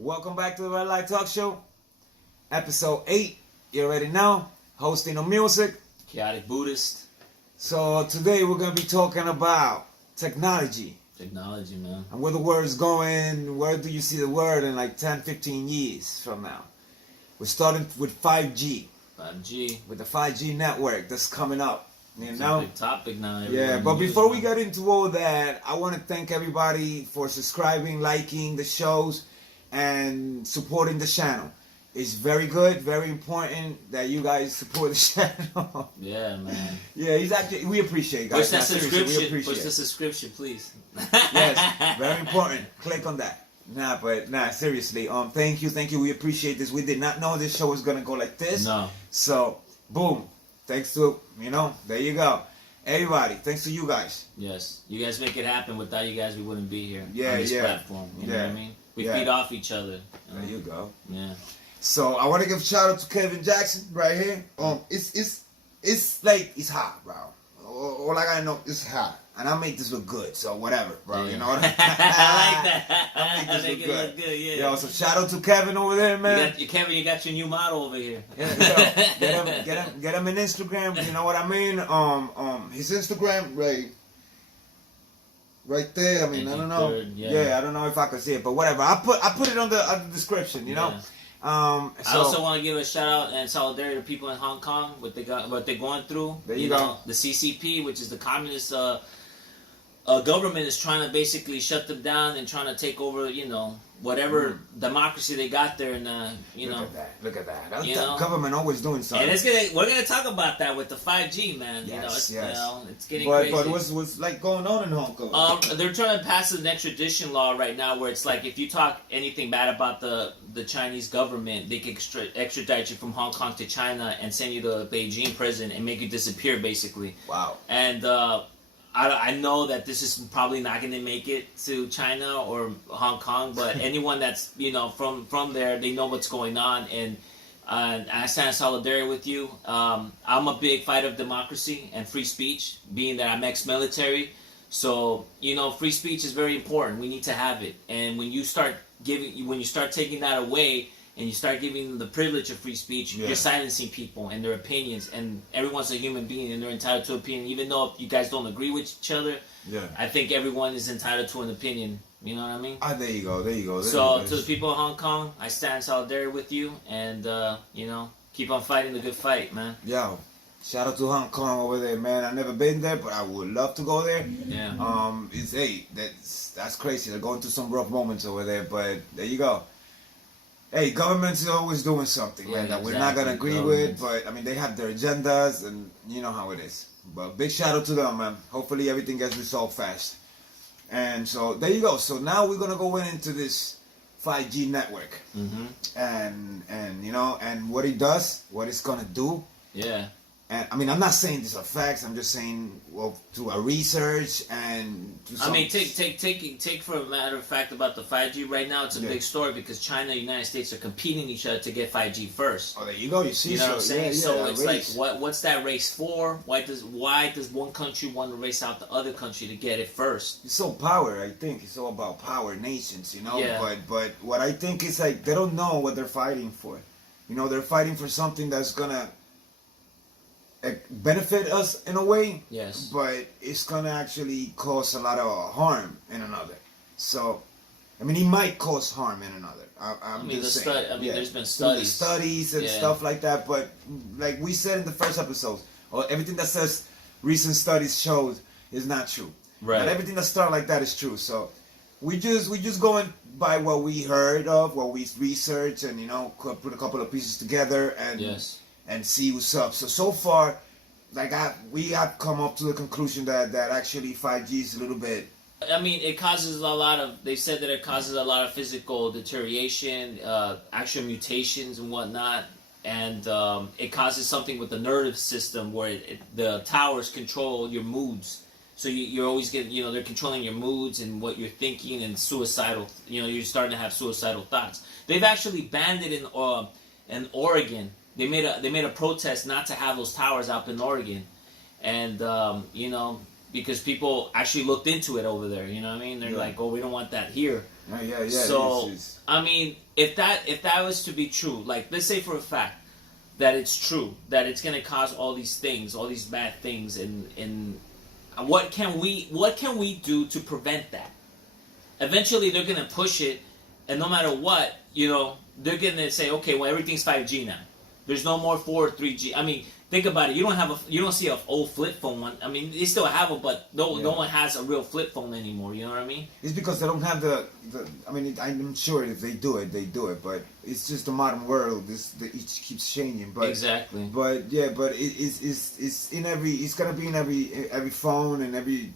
Welcome back to the Red Light Talk Show, episode 8. You already know, hosting Innomuzik, Chaoticbuddhist. So today we're gonna be talking about technology. Technology, man. And where the word's going. Where do you see the word in like 10, 15 years from now? We're starting with 5G. 5G. With the 5G network that's coming up. You It's know? a big topic now. Yeah, but before we get into all that, I want to thank everybody for subscribing, liking the shows, and supporting the channel. It's very good, very important that you guys support the channel. Yeah, man. Yeah, he's actually, we appreciate it, guys. Push that subscription. We appreciate Push the subscription, please. Yes, very important. Click on that. Seriously. Thank you. We appreciate this. We did not know this show was gonna go like this. No. So, boom. Thanks to, there you go. Everybody, thanks to you guys. Yes. You guys make it happen. Without you guys, we wouldn't be here on this platform. You know what I mean? We feed off each other. There you go. Yeah. So I want to give a shout out to Kevin Jackson right here. It's hot, bro. All I gotta know is hot, and I make this look good. So whatever, bro. Yeah. You know what I mean? I like that. I make this look good. Yeah. Yo, so shout out to Kevin over there, man. Kevin, you got your new model over here. Yeah, get him in Instagram. You know what I mean? His Instagram right there. I mean, I don't know. I don't know if I can see it, but whatever. I put it on the description. You know. Yeah. I also want to give a shout out and solidarity to people in Hong Kong, what they're going through. There you go. The CCP, which is the communist government, is trying to basically shut them down and trying to take over, whatever democracy they got there, and Look at that. The government always doing something. And we're gonna talk about that with the 5G, man. Yes, it's getting crazy. But what's like going on in Hong Kong? They're trying to pass an extradition law right now, where it's like if you talk anything bad about the Chinese government, they can extradite you from Hong Kong to China and send you to a Beijing prison and make you disappear, basically. Wow. And I know that this is probably not going to make it to China or Hong Kong, but anyone that's from there, they know what's going on, and I stand in solidarity with you. I'm a big fighter of democracy and free speech, being that I'm ex-military. So free speech is very important. We need to have it, and when you start taking that away, and you start giving them the privilege of free speech, you're silencing people and their opinions. And everyone's a human being, and they're entitled to opinion. Even though you guys don't agree with each other, I think everyone is entitled to an opinion. You know what I mean? There you go. So to the people of Hong Kong, I stand in solidarity with you, and keep on fighting the good fight, man. Yo, shout out to Hong Kong over there, man. I've never been there, but I would love to go there. Yeah. That's crazy. They're going through some rough moments over there, but there you go. Hey, governments are always doing something, man, that we're not going to agree with, but, I mean, they have their agendas, and you know how it is. But big shout out to them, man. Hopefully everything gets resolved fast. And so, there you go. So now we're going to go into this 5G network. Mm-hmm. And what it does, what it's going to do. Yeah. And I mean, I'm not saying these are facts. I'm just saying, through our research and. Take for a matter of fact about the 5G right now. It's a big story because China and the United States are competing each other to get 5G first. Oh, there you go. You see, you know what I'm saying? So it's race. like, what's that race for? Why does one country want to race out the other country to get it first? It's all power. I think it's all about power, nations. Yeah. But what I think is like they don't know what they're fighting for. They're fighting for something that's gonna benefit us in a way, yes, but it's gonna actually cause a lot of harm in another. So, I mean, it might cause harm in another. I'm just saying. There's been studies and stuff like that. But like we said in the first episode, everything that says recent studies shows is not true. Right. Not everything that starts like that is true. So we just going by what we heard of, what we researched, and put a couple of pieces together and. Yes. And see what's up. So far, we have come up to the conclusion that actually 5G is a little bit. I mean, it causes a lot of. They said that it causes a lot of physical deterioration, actual mutations and whatnot, and it causes something with the nervous system where the towers control your moods. So you're always getting, they're controlling your moods and what you're thinking and suicidal. You're starting to have suicidal thoughts. They've actually banned it in Oregon. They made a protest not to have those towers up in Oregon, and because people actually looked into it over there. You know what I mean? They're like, oh, we don't want that here. Yeah. So I mean, if that was to be true, like let's say for a fact that it's true, that it's going to cause all these things, all these bad things, and what can we do to prevent that? Eventually, they're going to push it, and no matter what, they're going to say, okay, well, everything's 5G now. There's no more 4 or 3G. I mean, think about it. You don't see an old flip phone one. I mean, they still have them, but no one has a real flip phone anymore. You know what I mean? It's because they don't have the I mean, I'm sure if they do it, they do it. But it's just the modern world. It keeps changing. But exactly. But it's in every. It's gonna be in every phone and every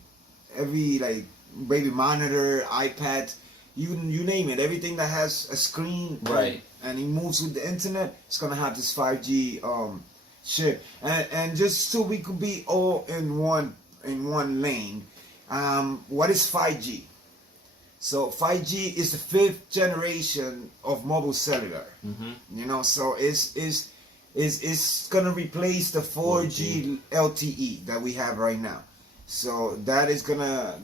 like baby monitor, iPad. You name it. Everything that has a screen, right? And it moves with the internet. It's gonna have this 5G shit. And just so we could be all in one lane. What is 5G? So 5G is the 5th generation of mobile cellular. Mm-hmm. So it's gonna replace the 4G LTE that we have right now. So that is gonna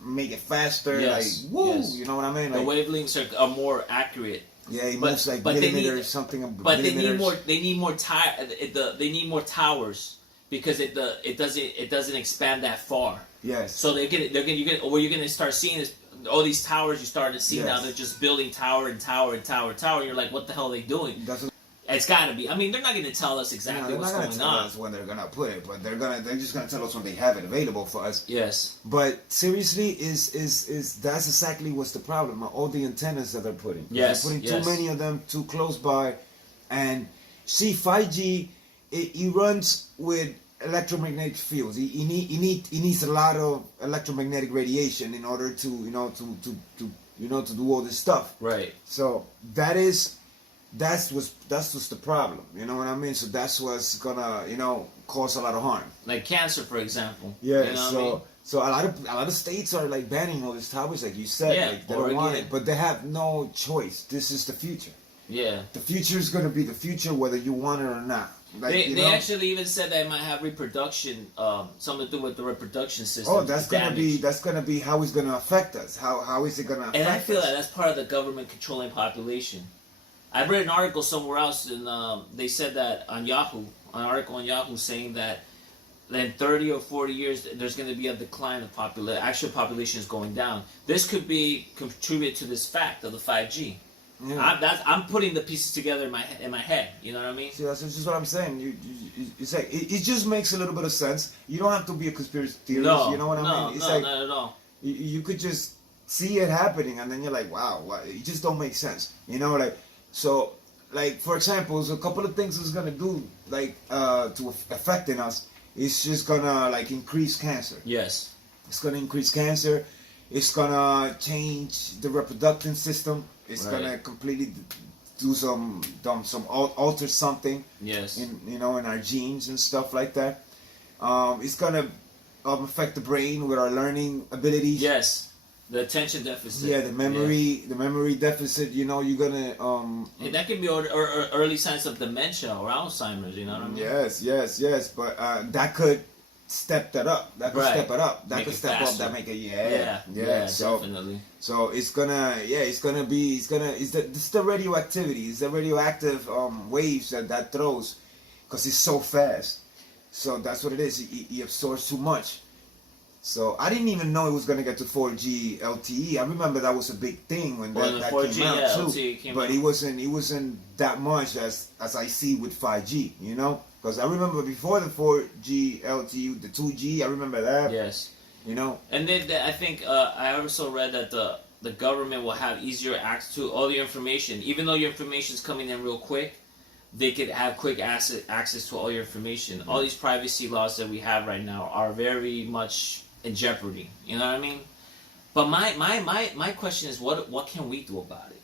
make it faster. Yes. Like woo, yes. You know what I mean? The like, wavelengths are more accurate. Yeah, it moves like millimeters, something. But they need more. They need more they need more towers because it doesn't expand that far. Yes. So what you're gonna start seeing is all these towers you started to see now. They're just building tower and tower and tower and tower. And you're like, what the hell are they doing? It's got to be. I mean, they're not going to tell us exactly what's going on. They're not going to tell us when they're going to put it, but they're just going to tell us when they have it available for us. Yes. But seriously, is that's exactly what's the problem? All the antennas that they're putting. Yes. They're putting too many of them too close by, and see 5G. It runs with electromagnetic fields. It needs a lot of electromagnetic radiation in order to to do all this stuff. Right. So that's what's the problem. You know what I mean? So that's what's gonna cause a lot of harm. Like cancer, for example. Yeah. You know so a lot of states are like banning all these towers, like you said. Yeah, like, they don't want it, but they have no choice. This is the future. Yeah. The future is gonna be the future, whether you want it or not. Like, they actually even said that it might have reproduction, something to do with the reproduction system. Oh, that's gonna be how it's gonna affect us. How is it gonna affect us? And I feel like that's part of the government controlling population. I read an article somewhere else, and they said that on Yahoo, an article on Yahoo saying that in 30 or 40 years, there's going to be a decline of population. Actual population is going down. This could be contributed to this fact of the 5G. Yeah. I'm putting the pieces together in my head. You know what I mean? See, that's just what I'm saying. It's like it just makes a little bit of sense. You don't have to be a conspiracy theorist. No, you know what I mean? It's like, not at all. You could just see it happening, and then you're like, wow, it just don't make sense. So, like, for example, there's a couple of things it's gonna do, like, to affecting us. It's just gonna, like, increase cancer. Yes. It's gonna increase cancer. It's gonna change the reproductive system. It's gonna completely do alter something. Yes. In our genes and stuff like that. It's gonna affect the brain with our learning abilities. Yes. The attention deficit. Yeah, the memory deficit. You're gonna. And that can be early signs of dementia or Alzheimer's. You know what I mean? Yes. But that could step that up. That could step it up. That make could it step faster. up. That make it So, definitely. So it's the radioactivity. It's the radioactive waves that throws, because it's so fast. So that's what it is. It absorbs too much. So I didn't even know it was gonna get to 4G LTE. I remember that was a big thing when that 4G, came out too. LTE came but out. it wasn't that much as I see with 5G. Because I remember before the 4G LTE, the 2G. I remember that. Yes. And then I think I also read that the government will have easier access to all your information, even though your information is coming in real quick. They could have quick access to all your information. All these privacy laws that we have right now are very much in jeopardy. You know what I mean? But my question is, what can we do about it?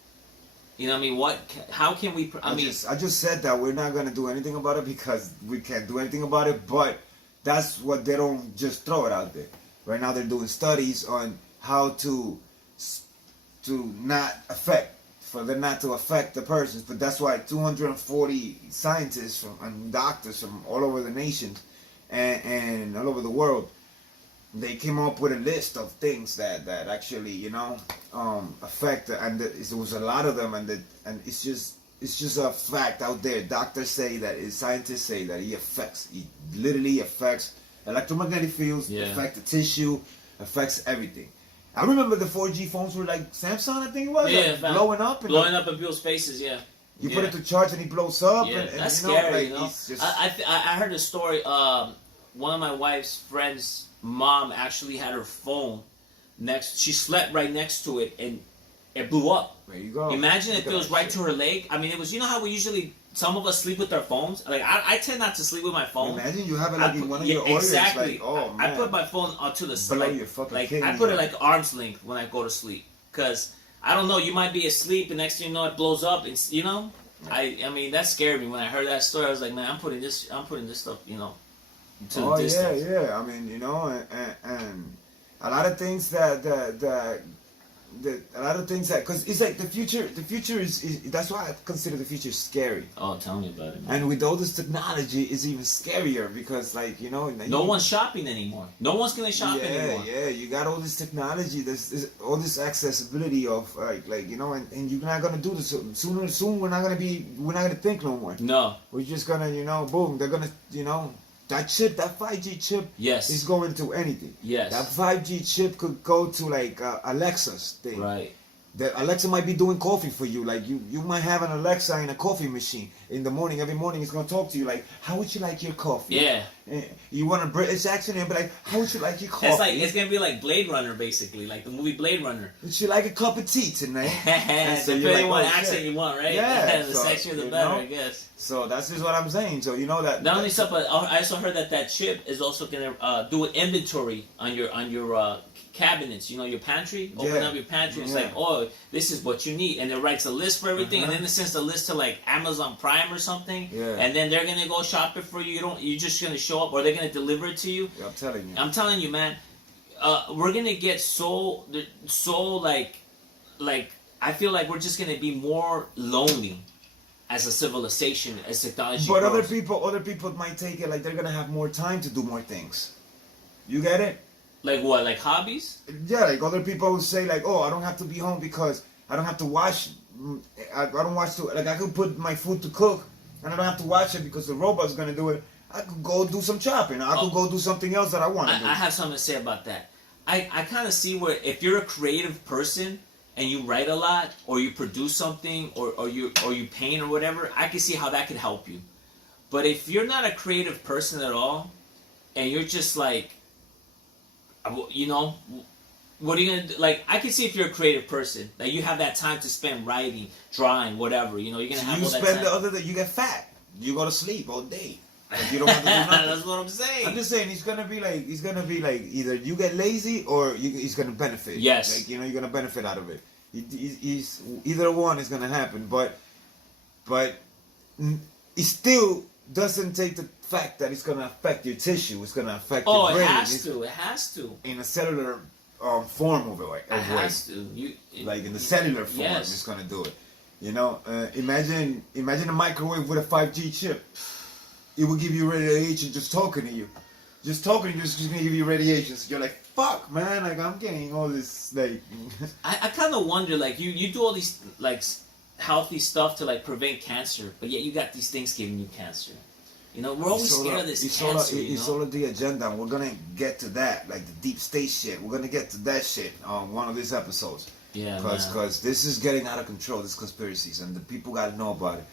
You know what I mean? How can we? I just said that we're not gonna do anything about it because we can't do anything about it. But that's what they don't just throw it out there. Right now they're doing studies on how to not affect. For them not to affect the persons, but that's why 240 scientists and doctors from all over the nations and all over the world they came up with a list of things that actually affect, and there was a lot of them, and it's just a fact out there. Doctors say that, scientists say that it literally affects electromagnetic fields, affect the tissue, affects everything. I remember the 4G phones were like Samsung, I think it was, blowing up in people's faces. You put it to charge and it blows up. Yeah, and that's scary. It's just... I heard a story. One of my wife's friends' mom actually had her phone next. She slept right next to it, and it blew up. There you go. Imagine if it was right to her leg. I mean, it was. You know how we usually, some of us sleep with our phones. Like I tend not to sleep with my phone. Imagine you have it like in one of your organs. Exactly. Like, oh man. I put my phone onto the side. Your fucking kidney, I put it like arm's length when I go to sleep, because I don't know. You might be asleep, and next thing you know, it blows up. It's I mean that scared me when I heard that story. I was like, man, I'm putting this stuff, to the distance. Yeah. I mean, and a lot of things because it's like the future is that's why I consider the future scary. Oh, tell me about it, man. And with all this technology, it's even scarier because, like, no one's shopping anymore. No one's gonna shop anymore. Yeah, you got all this technology, this all this accessibility of and you're not gonna do this soon. We're not gonna think no more. No, we're just gonna boom. They're gonna that chip, that 5G chip, is going to anything. Yes. That 5G chip could go to like Alexa's thing. Right. That Alexa might be doing coffee for you. Like you might have an Alexa in a coffee machine in the morning. Every morning it's gonna talk to you like, how would you like your coffee? Yeah. You want a British accent and be like, how would you like your coffee? It's gonna be like Blade Runner, basically, like the movie Blade Runner. Would you like a cup of tea tonight? So depending on what accent you want, right? Yeah. The sexier the better, I guess. So that's just what I'm saying. So that. Not only stuff, but I also heard that chip is also gonna do an inventory on your cabinets, your pantry. Open up your pantry. It's like, oh, this is what you need, and it writes a list for everything, and then it sends the list to like Amazon Prime or something. Yeah. And then they're gonna go shop it for you. You're just gonna show up, or they're gonna deliver it to you. Yeah, I'm telling you, man. We're gonna get so like I feel like we're just gonna be more lonely as a civilization as technology But grows. other people might take it like they're gonna have more time to do more things. You get it? Like what? Like hobbies? Yeah, like other people would say like, oh, I don't have to be home because I don't have to watch. I don't watch like I could put my food to cook and I don't have to watch it because the robot's gonna do it. I could go do some shopping. I could go do something else that I want to do. I have something to say about that. I kind of see where if you're a creative person and you write a lot or you produce something or you paint or whatever, I can see how that could help you. But if you're not a creative person at all and you're just like, what are you gonna do? Like, I can see if you're a creative person that you have that time to spend writing, drawing, whatever. You're gonna have all that time. You spend the other day, you get fat. You go to sleep all day. Like, you don't have to do nothing. That's what I'm saying. I'm just saying he's gonna be like either you get lazy or he's gonna benefit. Yes. Like, you're gonna benefit out of it. He's either one is gonna happen, but it still doesn't take the fact that it's gonna affect your tissue. It's gonna affect your brain. It has to. In a cellular form of it. It has to. Like in the cellular form, it's gonna do it. Imagine a microwave with a 5G chip. It will give you radiation just talking to you. Just talking to you is just gonna give you radiation. So you're like, fuck, man, like I'm getting all this like. I kind of wonder, like you do all these like healthy stuff to like prevent cancer, but yet you got these things giving you cancer. We're always scared of this cancer. It's all of the agenda, and we're gonna get to that, like the deep state shit. We're gonna get to that shit on one of these episodes. Yeah, because this is getting out of control. This conspiracies, and the people gotta know about it.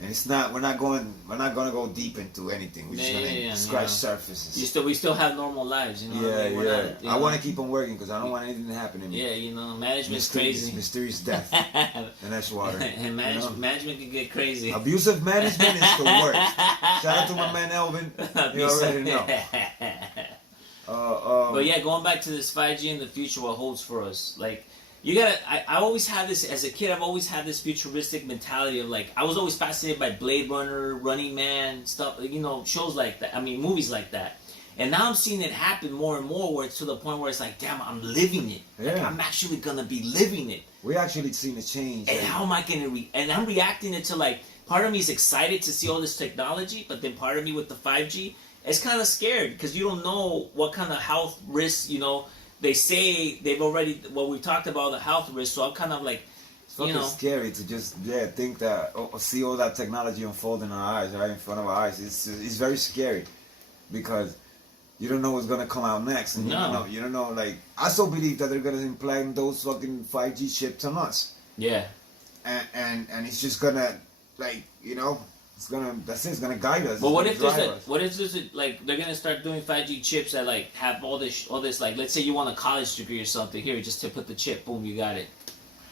And it's not. We're not gonna go deep into anything. We're just gonna scratch surfaces. We still have normal lives. I want to keep on working because I don't want anything to happen to me. Yeah, management's crazy. Mysterious death. And that's water. And management can get crazy. Abusive management is the worst. Shout out to my man Elvin. You already know. But yeah, going back to this 5G in the future, what holds for us, like. I always had this, as a kid, I've always had this futuristic mentality of like, I was always fascinated by Blade Runner, Running Man, stuff, shows like that, movies like that. And now I'm seeing it happen more and more where it's to the point where it's like, damn, I'm living it. Yeah. Like, I'm actually going to be living it. We actually seen a change. And how am I going to and I'm reacting it to like, part of me is excited to see all this technology, but then part of me with the 5G, it's kind of scared because you don't know what kind of health risks, you know. They say they've already, well, we talked about the health risks, so I'm kind of like, it's fucking scary to just, think that, see all that technology unfold in our eyes, right in front of our eyes. It's very scary because you don't know what's gonna come out next, and you don't know. Like, I so believe that they're gonna implant those fucking 5G chips on us. Yeah. And it's just gonna, like, it's gonna guide us. But what if there's like they're gonna start doing 5G chips that like have all this like, let's say you want a college degree or something, here just to put the chip, boom, you got it.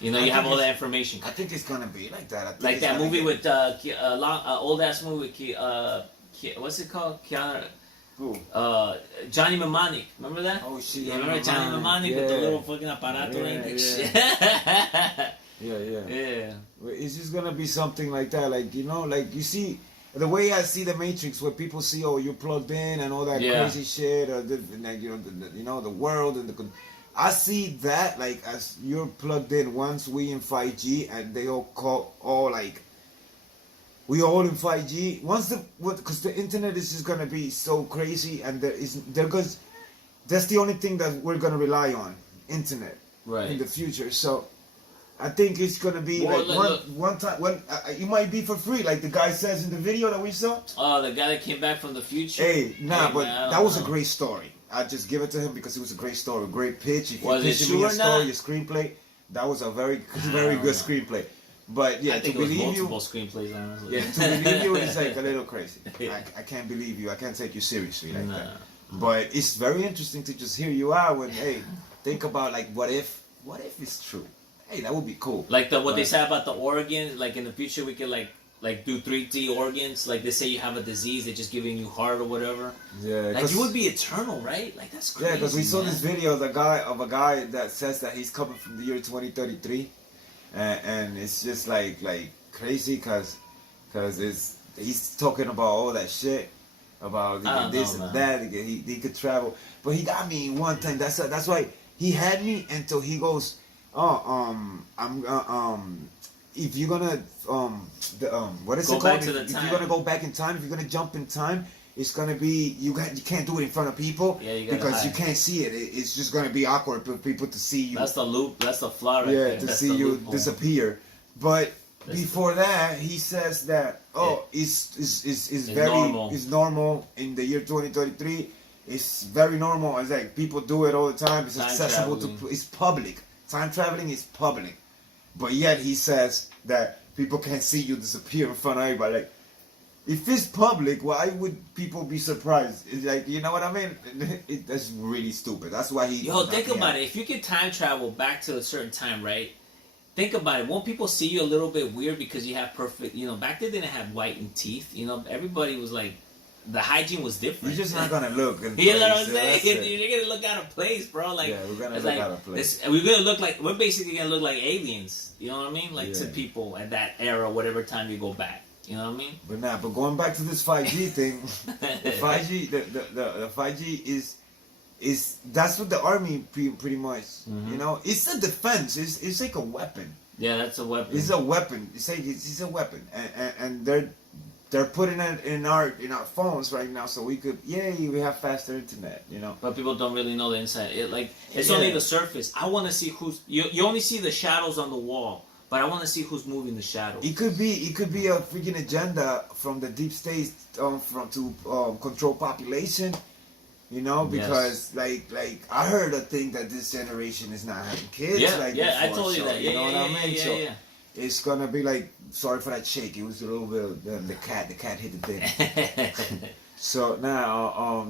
You know, you have all that information. I think it's gonna be like that. Like that movie with old ass movie with what's it called? Who? Johnny Mnemonic. Remember that? Oh shit! Yeah, remember Johnny Mnemonic with the little fucking aparato shit. Yeah. It's just gonna be something like that, like like you see the way I see the Matrix, where people see, oh, you're plugged in and all that crazy shit, or like the world and I see that like as you're plugged in. Once we in 5G and they all like. We all in 5G. Because the internet is just gonna be so crazy, and that's the only thing that we're gonna rely on, internet, in the future. So, I think it's gonna be one time when it might be for free, like the guy says in the video that we saw. Oh, the guy that came back from the future. But that was a great story. I just give it to him because it was a great story, great pitch. If you pitch me a story, your screenplay, that was a very good screenplay. But I think to believe multiple screenplays, honestly. Yeah, to believe you is like a little crazy. I can't believe you. I can't take you seriously like that. But it's very interesting to just hear you out when, hey, think about like what if it's true? Hey, that would be cool. Like what they say about the organ, like in the future we could like do 3D organs. Like they say you have a disease, they're just giving you heart or whatever. Yeah, like you would be eternal, right? Like that's crazy. Yeah, because we saw this video of a guy that says that he's coming from the year 2033. And it's just like crazy because he's talking about all that shit about this and that. He could travel, but he got me one time. That's why he had me until he goes, if you're gonna what is it called? If you're gonna go back in time, if you're gonna jump in time, it's gonna be you can't do it in front of people because you can't see it. It's just gonna be awkward for people to see you. That's the loop. That's the flaw right there. To see you disappear. But before that, he says that it's normal in the year 2033. It's very normal. It's like people do it all the time. It's accessible it's public. Time traveling is public. But yet he says that people can't see you disappear in front of everybody. Like, if it's public, why would people be surprised? It's like, you know what I mean? That's really stupid. That's why he... think about it. If you could time travel back to a certain time, right? Think about it. Won't people see you a little bit weird because you have perfect... back then they didn't have whitened teeth. Everybody was like... The hygiene was different. You're just not going to look. You know what I'm saying? You're going to look out of place, bro. Like, yeah, we're going to look out of place. We're going to look like... We're basically going to look like aliens. You know what I mean? Like, to people at that era, whatever time you go back. You know what I mean? But going back to this 5G thing, the 5G, the 5G is that's what the army pretty much. It's a defense. It's like a weapon. Yeah, that's a weapon. It's a weapon. It's a weapon, and they're putting it in our phones right now, so we could we have faster internet. But people don't really know the inside. It's only the surface. I want to see who's you only see the shadows on the wall. But I want to see who's moving the shadows. It could be a freaking agenda from the deep state to control population, because like I heard a thing that this generation is not having kids. Before, I told you that. You know what I mean? It's gonna be like, sorry for that shake. It was a little bit the cat hit the thing. So now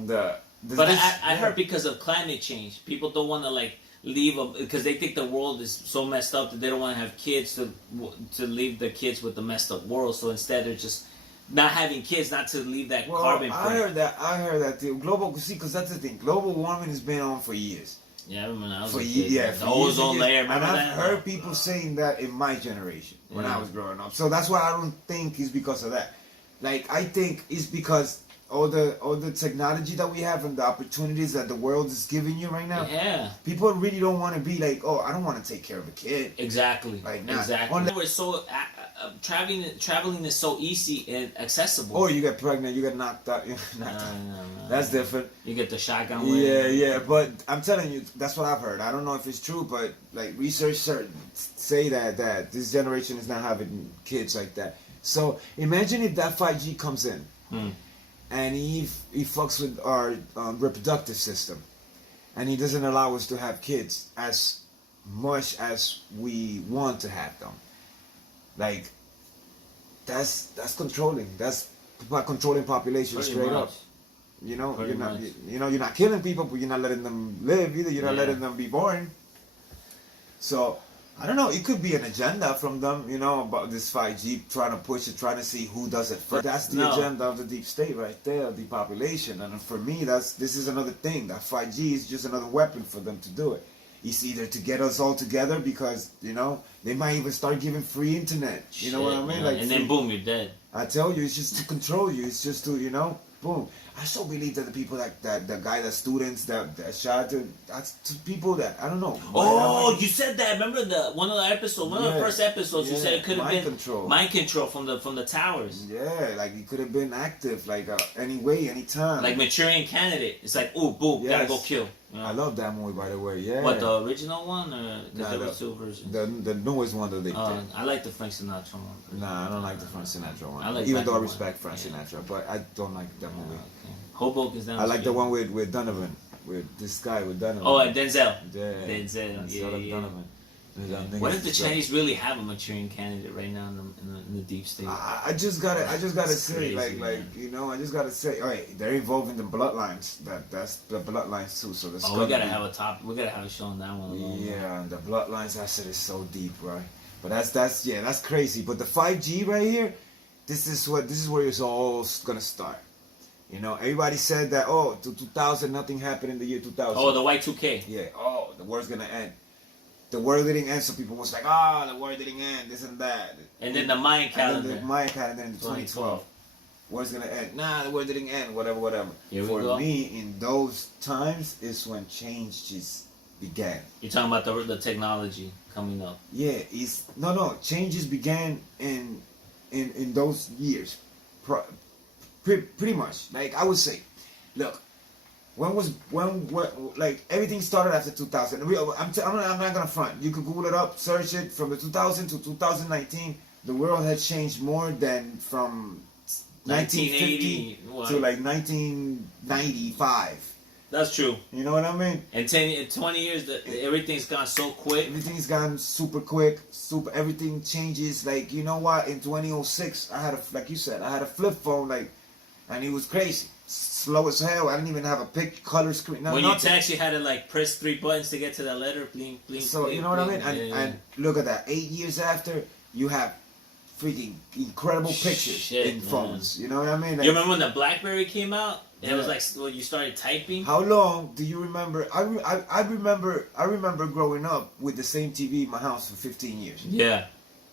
But I heard because of climate change, people don't want to leave because they think the world is so messed up that they don't want to have kids to leave the kids with the messed up world. So instead, they're just not having kids, not to leave that carbon print. I heard that too. Because that's the thing. Global warming has been on for years. Yeah, I remember. I was the ozone layer. And I've heard people saying that in my generation when I was growing up. So that's why I don't think it's because of that. I think it's because all the technology that we have and the opportunities that the world is giving you right now. Yeah. People really don't want to be like, oh, I don't want to take care of a kid. Exactly. Exactly. We're so traveling is so easy and accessible. Or you get pregnant, you get knocked out. No. That's different. You get the shotgun. Yeah. But I'm telling you, that's what I've heard. I don't know if it's true, but like research say that this generation is not having kids like that. So imagine if that 5G comes in, and he fucks with our reproductive system, and he doesn't allow us to have kids as much as we want to have them. Like, that's controlling. That's controlling population straight up. You know, you're not killing people, but you're not letting them live either. You're not letting them be born. So I don't know. It could be an agenda from them, you know, about this 5G, trying to push it, trying to see who does it first. That's the agenda of the deep state right there, the population. And for me, this is another thing. That 5G is just another weapon for them to do it. It's either to get us all together because, you know, they might even start giving free internet. You know what I mean? Like, and then boom, you're dead. I tell you, it's just to control you. It's just to, you know, boom. I so believe that the people that the guy, the students that shot, that's to people that, I don't know. Oh, you said that. Remember one of the first episodes, you said it could have been mind control from the towers. Yeah, like it could have been active, like any way, anytime. Like Manchurian Candidate. It's like, ooh, boom, gotta go kill. Yeah. I love that movie, by the way. Yeah. What, the original one, or there were two versions? The newest one that they did. I like the Frank Sinatra one. Nah, I don't like the Frank Sinatra one. I like even though I respect Frank Sinatra, but I don't like that movie. Okay. Hoboken's down. I like the one with Donovan, with this guy with Donovan. Oh, and Denzel. Yeah. Denzel. Yeah. Donovan. What if the Chinese really have a Manchurian Candidate right now in the deep state? I just gotta say, crazy, like you know, I just gotta say, all right, they're involving the bloodlines. That's the bloodlines too. So we gotta have a show on that one alone. Yeah, the bloodlines. That shit is so deep, right? But that's crazy. But the 5G right here, this is where it's all gonna start. You know, everybody said that, to 2000 nothing happened in the year 2000. Oh, the Y2K. Yeah. Oh, the world's gonna end. The world didn't end, so people was like, the world didn't end, this and that. And then the Mayan calendar. And then the Mayan calendar in 2012. World's gonna end. Nah, the world didn't end, whatever. For me, in those times, is when changes began. You're talking about the technology coming up. Yeah, changes began in those years. Pretty much. Like, I would say, look, like everything started after 2000. I'm not gonna front. You could Google it up, search it. From the 2000 to 2019, the world had changed more than from 1950 to like 1995. That's true. You know what I mean? And 20 years, everything's gone so quick. Everything's gone super quick. Everything changes. Like, you know what? In 2006, like you said, I had a flip phone, and it was crazy. Slow as hell. I didn't even have a color screen. When you text, you had to like press 3 buttons to get to that letter. Blink, blink. So blink, you know what blink. I mean? And look at that. 8 years after, you have freaking incredible pictures in phones. You know what I mean? Like, you remember when the BlackBerry came out? It was like when you started typing. How long do you remember? I remember growing up with the same TV in my house for 15 years. Yeah.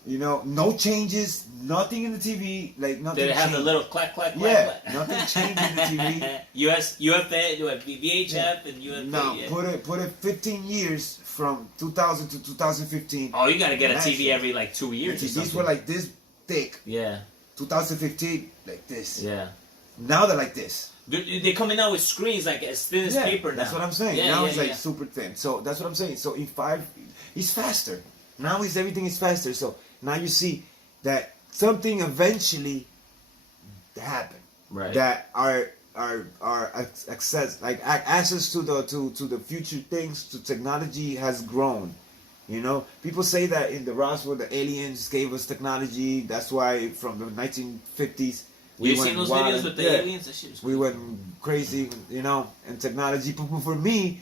You know, no changes, nothing in the TV, like nothing. Did it have the little clack, clack, clack? Yeah, clack? nothing changed in the TV. UFA, VHF, and UFA. No, put it 15 years from 2000 to 2015. Oh, you gotta get a TV every like 2 years. The TVs were like this thick. Yeah. 2015, like this. Yeah. Now they're like this. They're coming out with screens like as thin as paper now. That's what I'm saying. Now it's like super thin. So that's what I'm saying. So in 5, it's faster. Now everything is faster. So now you see that something eventually happened. Right. That our access to the future things, to technology has grown. You know, people say that in the Roswell, the aliens gave us technology. That's why from the 1950s. You've seen those videos with the aliens? That shit was we went crazy, you know, in technology. But for me,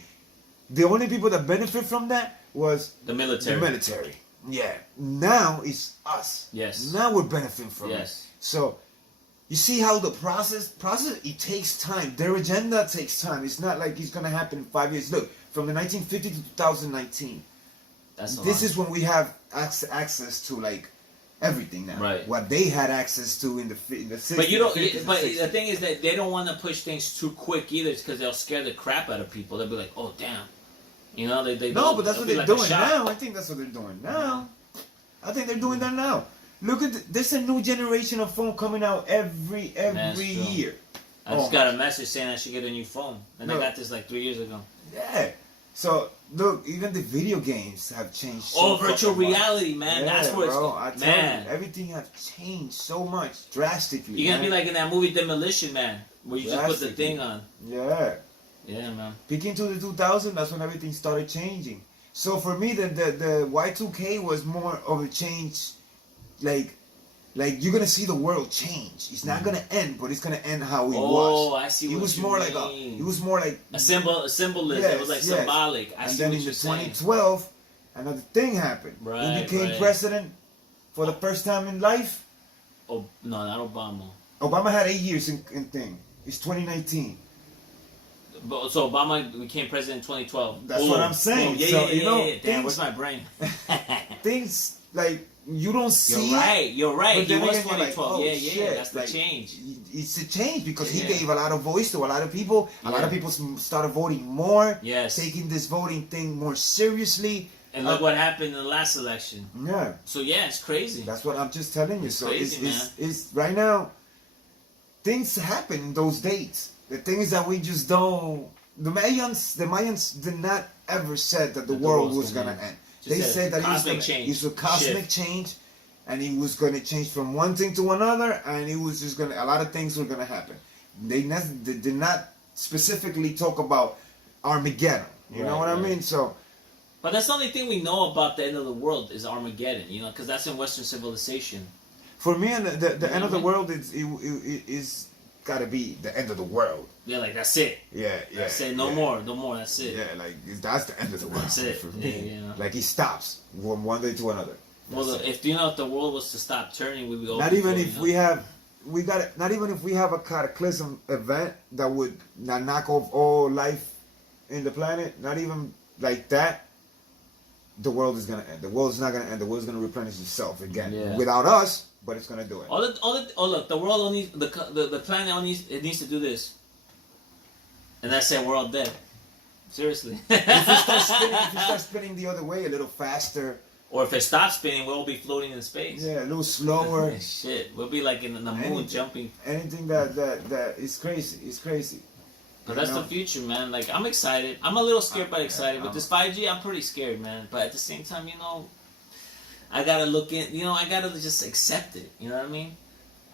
the only people that benefit from that was the military. The military. Yeah. Now it's us. Yes. Now we're benefiting from it. Yes. So you see how the process, it takes time. Their agenda takes time. It's not like it's going to happen in 5 years. Look, from the 1950 to 2019, this is when we have access to like everything now. Right. What they had access to in the 60s. But you don't. But the thing is that they don't want to push things too quick either, because they'll scare the crap out of people. They'll be like, "Oh, damn," you know. No, but that's what they're doing now. I think that's what they're doing now. I think they're doing that now. Look at there's a new generation of phone coming out every That's true. year. I just got a message saying I should get a new phone, and I got this like 3 years ago. Yeah. So look, even the video games have changed. So virtual reality, man. Yeah, that's where bro, it's man. Everything have changed so much drastically. You're gonna be like in that movie Demolition Man, where you just put the thing on. Yeah. Yeah, man. Peeking to the 2000, that's when everything started changing. So for me, the Y2K was more of a change, like you're gonna see the world change. It's not gonna end, but it's gonna end how it was. Oh, I see what you mean. It was more like a symbolism. Yes, it was like symbolic. I and see then what in you're the saying. 2012, another thing happened. Right, He became right. president for the first time in life. Oh no, not Obama. Obama had 8 years in thing. It's 2019. But, so Obama became president in 2012. That's what I'm saying. Yeah, So, yeah. Damn, things- where's my brain? Things like you don't see. You're right. But It then was again, you're like, 2012. oh, yeah, shit. that's the change. It's a change because he Yeah. gave a lot of voice to a lot of people. A lot of Yeah. people started voting more. Yes. Taking this voting thing more seriously. And look what happened in the last election. Yeah. So yeah, it's crazy. That's what I'm just telling you. So crazy, it's right now. Things happen in those dates. The thing is that we just don't. The Mayans did not ever said that the world was gonna end. They said that it's a cosmic change, and it was gonna change from one thing to another, and it was just gonna a lot of things were gonna happen. They did not specifically talk about Armageddon. You know what I mean? So. But that's the only thing we know about the end of the world is Armageddon, you know, because that's in Western civilization. For me, the end of the world is gotta be the end of the world. Yeah, like that's it. Yeah. That's it. No more. That's it. Yeah, like that's the end of the world. That's it. For me. Yeah. Like it stops from one day to another. Well, if the world was to stop turning, we would go. Not even if not even if we have a cataclysm event that would knock off all life in the planet. Not even like that. The world is gonna end. The world is not gonna end. The world is gonna replenish itself again without us, but it's gonna do it. Look, the world only the planet only needs to do this, and that's it. We're all dead. Seriously. If you start spinning the other way a little faster, or if it stops spinning, we'll all be floating in space. Yeah, a little slower. Shit, we'll be like in the moon jumping. Anything that is crazy. It's crazy. But that's the future, man. Like, I'm excited. I'm a little scared but excited. With this 5G, I'm pretty scared, man. But at the same time, you know, I gotta look in, you know, I gotta just accept it. You know what I mean?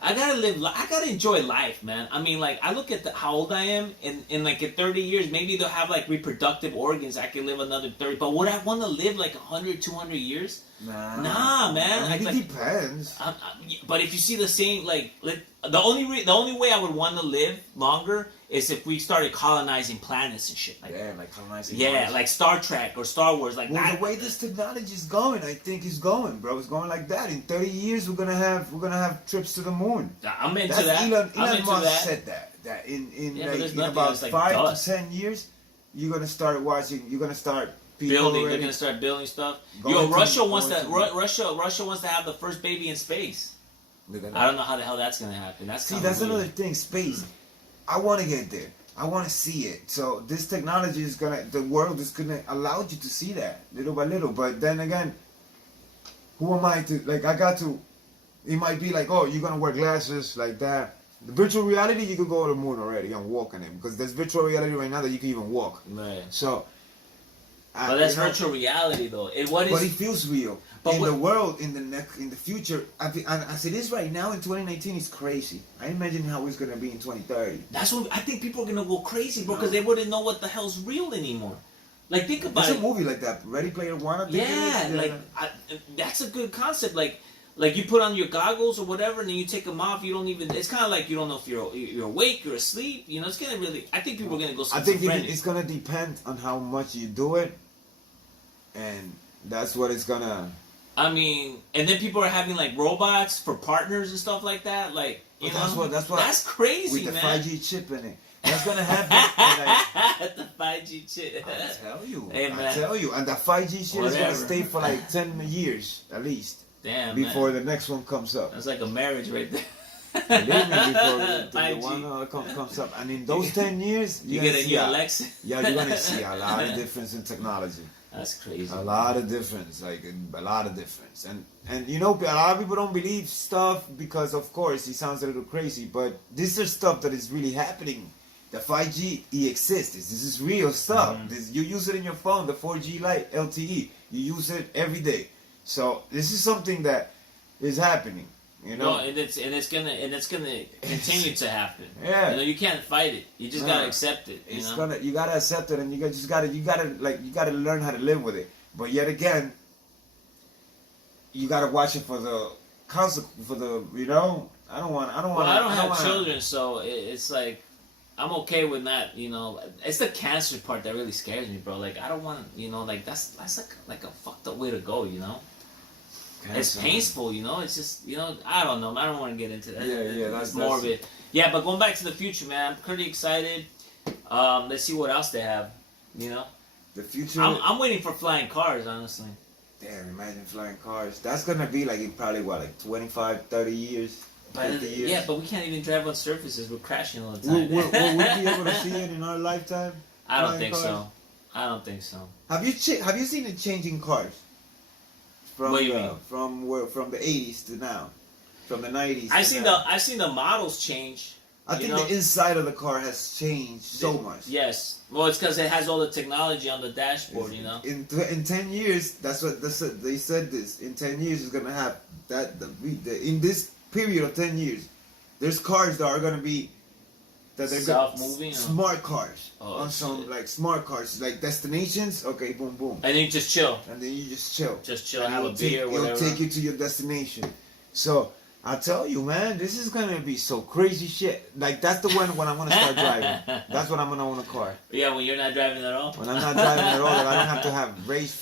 I gotta enjoy life, man. I mean, like, I look at how old I am, and like in 30 years, maybe they'll have like reproductive organs. I can live another 30. But would I want to live like 100, 200 years? Nah, man. I mean, it depends. But if you see the same, like the only way I would want to live longer is if we started colonizing planets and shit. Like, like colonizing. Yeah, Mars. like Star Trek or Star Wars. Like well, that. The way this technology is going, I think it's going, bro. It's going like that. In 30 years, we're gonna have trips to the moon. I'm into that. Elon Musk said that in about 5 to 10 years, you're gonna start watching. You're gonna start building. They're gonna start building stuff. Russia wants to have the first baby in space. I don't know how the hell that's gonna happen. That's another thing. Space. I want to get there. I want to see it. So this technology is the world is gonna allow you to see that little by little. But then again, who am I to it might be like, oh, you're gonna wear glasses like that. The virtual reality, you could go to the moon already and walk in it because there's virtual reality right now that you can even walk. Right. So. But that's virtual reality, though. But it feels real. But in the world, in the future, as it is right now in 2019, it's crazy. I imagine how it's gonna be in 2030. That's what I think. People are gonna go crazy, bro, because they wouldn't know what the hell's real anymore. Like, think about it. There's a movie like that, Ready Player One. I think that's a good concept. Like you put on your goggles or whatever, and then you take them off. You don't even. It's kind of like you don't know if you're awake, you're asleep. You know, it's gonna really. I think people are gonna go. I think it's gonna depend on how much you do it, and that's what it's gonna. I mean, and then people are having like robots for partners and stuff like that. Like, you know, that's crazy, with the man. 5G chip in it. That's gonna happen. The 5G chip. I tell you. Hey, man. I tell you. And the 5G shit is gonna stay for like 10 years at least. Damn. Before the next one comes up. That's like a marriage right there. Believe me, before the one comes up. And in those 10 years, you get a new Alexa. Yeah, you're gonna see a lot of difference in technology. That's crazy. A lot of difference, like a lot of difference, and you know, a lot of people don't believe stuff because, of course, it sounds a little crazy, but this is stuff that is really happening. The 5G exists. This is real stuff. You use it in your phone. The 4G Lite LTE, you use it every day. So this is something that is happening. You know, no, and it's gonna continue to happen. Yeah, you know, you can't fight it. You just gotta accept it. You gotta accept it, and you gotta learn how to live with it. But yet again, you gotta watch it for the you know. I don't have children, so it's like I'm okay with that. You know, it's the cancer part that really scares me, bro. Like I don't want, you know, like that's like a fucked up way to go, you know. Cancer. It's painful, you know. It's just, you know, I don't know. I don't want to get into that. Yeah, that's morbid. Yeah, but going back to the future, man, I'm pretty excited. Let's see what else they have. You know, the future. I'm waiting for flying cars, honestly. Damn, imagine flying cars. That's gonna be like in probably what, like 25, 30 years. 50 years. Yeah, but we can't even drive on surfaces. We're crashing all the time. Will we be able to see it in our lifetime? I don't think so. I don't think so. Have you seen it changing cars? From what do you mean? From the 80s to now, from the 90s. I've seen the models change. I think the inside of the car has changed so much. Yes. Well, it's because it has all the technology on the dashboard, you know. In 10 years, that's what they said. This in 10 years is gonna have that. In this period of 10 years, there's cars that are gonna be that they're self-moving, smart cars. On some like smart cars, like destinations. Okay, boom, boom. And then you just chill. And then you just chill. Just chill, have a beer, or whatever. It'll take you to your destination. So I tell you, man, this is gonna be so crazy shit. Like that's the one when I'm gonna start driving. That's when I'm gonna own a car. Yeah, when you're not driving at all. When I'm not driving at all, I don't have to have race.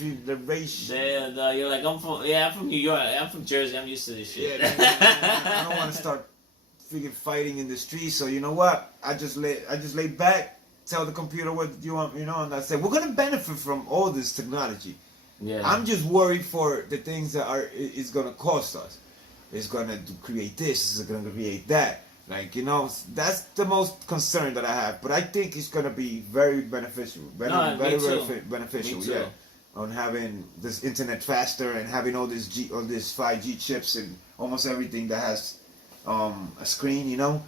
Yeah, no, you're like I'm from New York. I'm from Jersey. I'm used to this shit. Yeah, I don't want to start freaking fighting in the streets. So you know what? I just lay back, tell the computer what you want, you know, and I say we're gonna benefit from all this technology. Yeah. I'm just worried for the things that is gonna cost us. It's gonna create this. It's gonna create that. Like, you know, that's the most concern that I have. But I think it's gonna be very beneficial. Very beneficial. Yeah. On having this internet faster and having all this 5G chips and almost everything that has a screen, you know,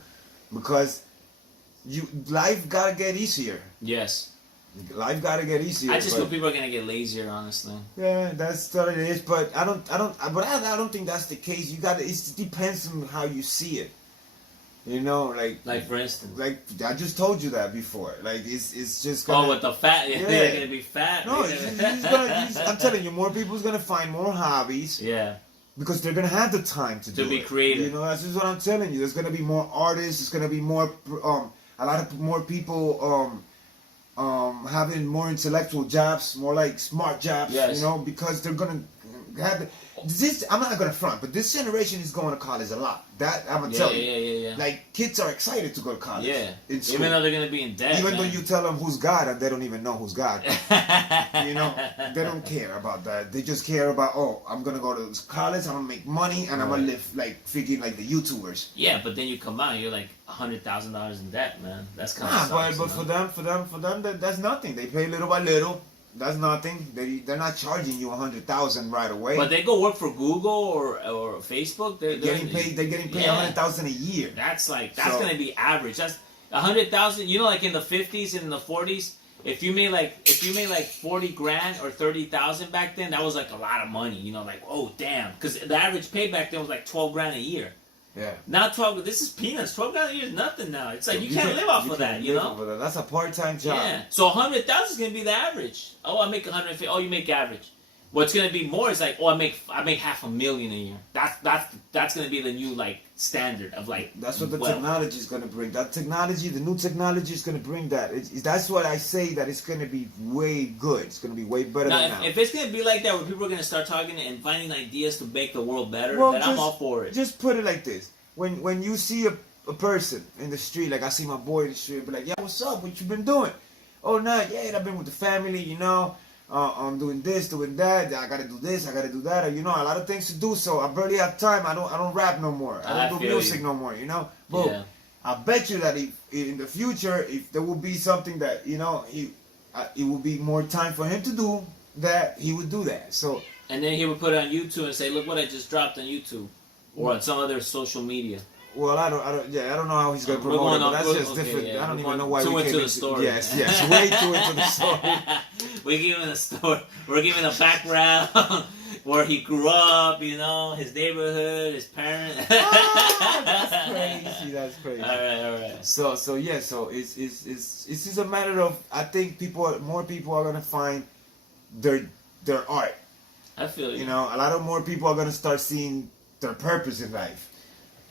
because life gotta get easier. Yes. Life gotta get easier. I just feel people are gonna get lazier, honestly. Yeah, that's what it is. But I don't think that's the case. It depends on how you see it. You know, like for instance, like I just told you that before. Like it's just gonna, with the fat, they're gonna be fat. No, I'm telling you, more people's gonna find more hobbies. Yeah. Because they're gonna have the time to be creative. You know, that's just what I'm telling you. There's gonna be more artists. There's gonna be more, a lot of more people, having more intellectual jobs, more like smart jobs. Yes. You know, because they're gonna have this. I'm not gonna front, but this generation is going to college a lot. That I'm gonna tell you. Yeah. Like kids are excited to go to college. Yeah. In school. Even though they're gonna be in debt. Even though you tell them who's God and they don't even know who's God. You know, they don't care about that. They just care about, I'm gonna go to college, I'm gonna make money, and I'm gonna live like freaking like the YouTubers. Yeah, but then you come out, you're like $100,000 in debt, man. That's kind of sucks, but for them, that's nothing. They pay little by little. That's nothing. They're not charging you $100,000 right away. But they go work for Google or Facebook. They're getting paid. They're getting paid $100,000 a year. That's gonna be average. That's $100,000. You know, like in the 50s and in the 40s, if you made like 40 grand or 30,000 back then, that was like a lot of money. You know, like damn, because the average pay back then was like 12 grand a year. Yeah. Now 12. This is peanuts. 12 grand a year is nothing now. It's like you can't live off of that. You know. That's a part-time job. Yeah. So 100,000 is gonna be the average. I make 150. You make average. What's gonna be more is like, I make $500,000 a year. That's gonna be the new like standard of like. That's what the technology is gonna bring. That technology, the new technology is gonna bring that. That's what I say, that it's gonna be way good. It's gonna be way better than now. If it's gonna be like that, where people are gonna start talking and finding ideas to make the world better, then I'm all for it. Just put it like this: when you see a person in the street, like I see my boy in the street, be like, "Yeah, what's up? What you been doing?" "Oh, no, yeah, I've been with the family, you know. I'm doing this, doing that. I gotta do this, I gotta do that. Or, you know, a lot of things to do. So I barely have time. I don't rap no more. I don't do music no more. You know. But yeah. I bet you that if in the future, if there will be something that, you know, it will be more time for him to do that, he would do that. So and then he would put it on YouTube and say, "Look what I just dropped on YouTube," or on some other social media. well, I don't know how he's gonna promote it, but that's just different. Yeah, I don't even know why too we into came the story. Yes, way too into the story. We're giving a story. We're giving a background where he grew up. You know, his neighborhood, his parents. That's crazy. That's crazy. All right. So it's just a matter of, I think more people are gonna find their art. I feel you. You know, a lot of more people are gonna start seeing their purpose in life.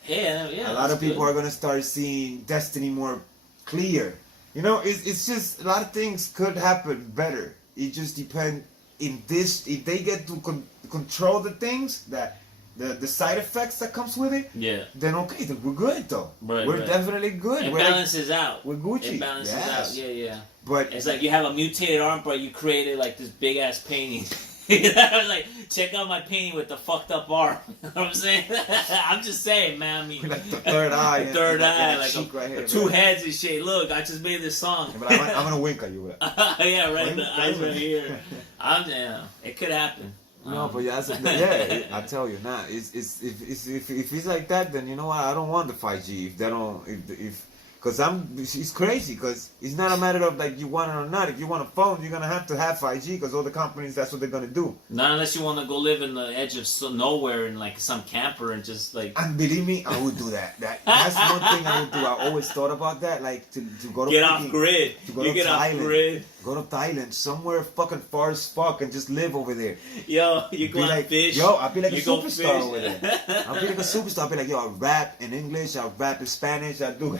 Yeah. A lot of people are gonna start seeing destiny more clear. You know, it's just a lot of things could happen better. It just depends if they get to control the things that the side effects that comes with it. Yeah. Then okay, then we're good though. Right, we're definitely good. It we're balances out. We're Gucci. It balances out. Yeah. But it's like you have a mutated arm, but you created like this big ass painting. Like, check out my painting with the fucked up arm. You know what I'm saying? I'm just saying, man. I mean, like the third eye. The third eye, like right here, two heads and shit. Look, I just made this song. But I'm gonna wink at you. Yeah, right. The eyes right here. It could happen. No, but yeah, I tell you, if it's like that, then you know what? I don't want the 5G. Because it's crazy. Because it's not a matter of like you want it or not. If you want a phone, you're gonna have to have 5G. Because all the companies, that's what they're gonna do. Not unless you want to go live in the edge of nowhere in like some camper and just like. And believe me, I would do that. That's one thing I would do. I always thought about that, like to go to get off grid. To go to Thailand. Go to Thailand, somewhere fucking far as fuck, and just live over there. Yo, you go like, fish. Yo, I'll be like a superstar fish. over there. I'll be like a superstar. I'll be like, yo, I rap in English, I rap in Spanish, I do,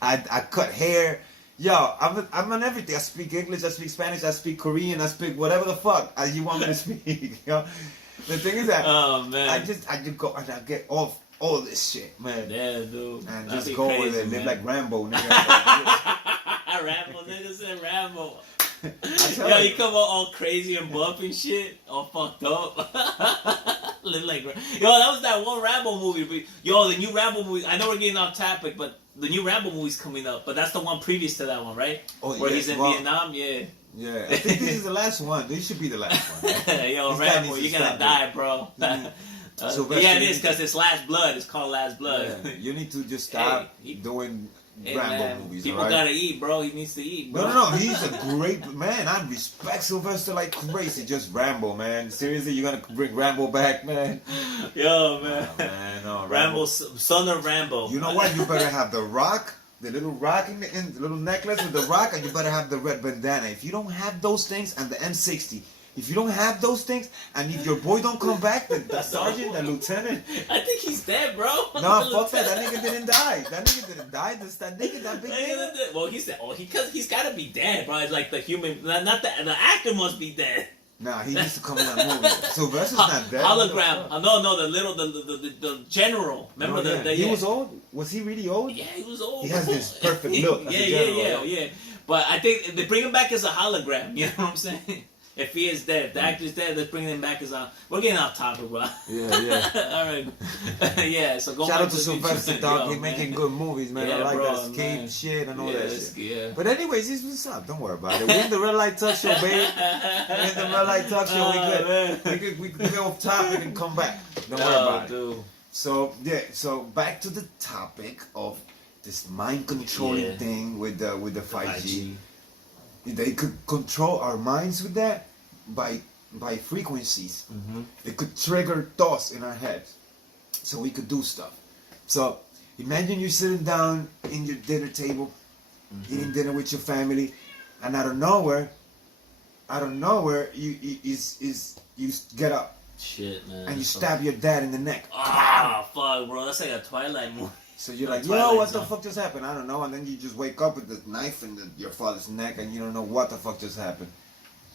I cut hair. Yo, I'm on everything. I speak English, I speak Spanish, I speak Korean, I speak whatever the fuck you want me to speak. Yo, the thing is that I just go and I get off all this shit, man. Yeah, dude. And just go over there, live like Rambo, nigga. Rambo, nigga said Rambo. Yo, you come all crazy and buff and shit, all fucked up. Live like, yo, that was that one Rambo movie. Yo, the new Rambo movie. I know we're getting off topic, but the new Rambo movie's coming up. But that's the one previous to that one, right? Oh, where he's in Vietnam. Yeah, I think this is the last one. This should be the last one. Yo, this Rambo, you're gonna die, bro. Yeah, it is because it's Last Blood. It's called Last Blood. Yeah, you need to just stop doing Rambo movies. People right? gotta eat, bro. He needs to eat, bro. No. He's a great man. I respect Sylvester like crazy. Just Rambo, man. Seriously, you're gonna bring Rambo back, man? Yo, man. Oh, man, no, Rambo, son of Rambo. You know what? You better have the rock, the little rock in the little necklace with the rock, and you better have the red bandana. If you don't have those things, and the M60. If you don't have those things, and if your boy don't come back, the sergeant, the lieutenant. I think he's dead, bro. No, fuck that. That nigga didn't die. That big nigga. Well, he said, he's gotta be dead, bro. It's like the human, not the actor must be dead. Nah, he used to come in that movie. Sylvester's not dead. Hologram. No, the general. Remember he was old? Was he really old? Yeah, he was old. He has this perfect look. Yeah. But I think they bring him back as a hologram. You know what I'm saying? If he is dead, if the actor's dead, let's bring him back as a. We're getting off topic, bro. Yeah. All right. Yeah. So go. Shout out to Sylvester, dog. He's making good movies, man. Yeah, I like bro, that escape shit and all that shit. Yeah. But anyways, this is what's up. Don't worry about it. We're in the Red Light Talk Show, baby. We're in the Red Light Talk Show. We could go off topic and come back. Don't worry about it. So back to the topic of this mind controlling thing with the 5G. They could control our minds with that by frequencies. Mm-hmm. It could trigger thoughts in our heads, so we could do stuff. So imagine you're sitting down in your dinner table, eating dinner with your family, and out of nowhere, you get up. Shit, man. And you stab your dad in the neck. Ah, fuck, bro. That's like a Twilight movie. So you're like, yo, what the fuck just happened? I don't know. And then you just wake up with the knife in your father's neck and you don't know what the fuck just happened.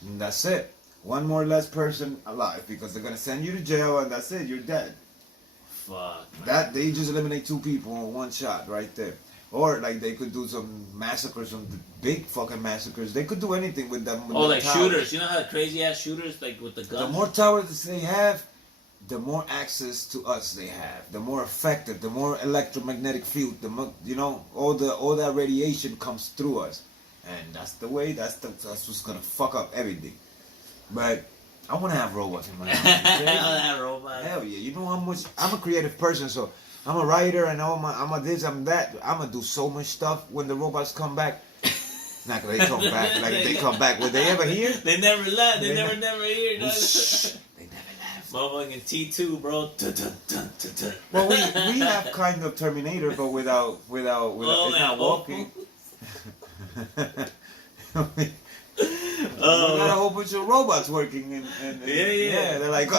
And that's it. One more less person alive because they're going to send you to jail and that's it. You're dead. Fuck, man. That, they just eliminate 2 people in one shot right there. Or like they could do some massacres, some big fucking massacres. They could do anything with them. With like towers. shooters. You know how crazy ass shooters, like with the guns? The more towers they have, the more access to us they have, the more effective, the more electromagnetic field, the more, all that radiation comes through us, and that's the way. That's what's gonna fuck up everything. But I want to have robots in my house. That robot. Hell yeah. You know how much... I'm a creative person, so I'm a writer and I'm a this, I'm that. I'm going to do so much stuff when the robots come back. Not when they come back. Like, if they come back, would they ever hear? They never left. They never hear. They never left. Motherfucking T2, bro. Well, we have kind of Terminator, but without it's not walking. We got a whole bunch of robots working and yeah. They're like,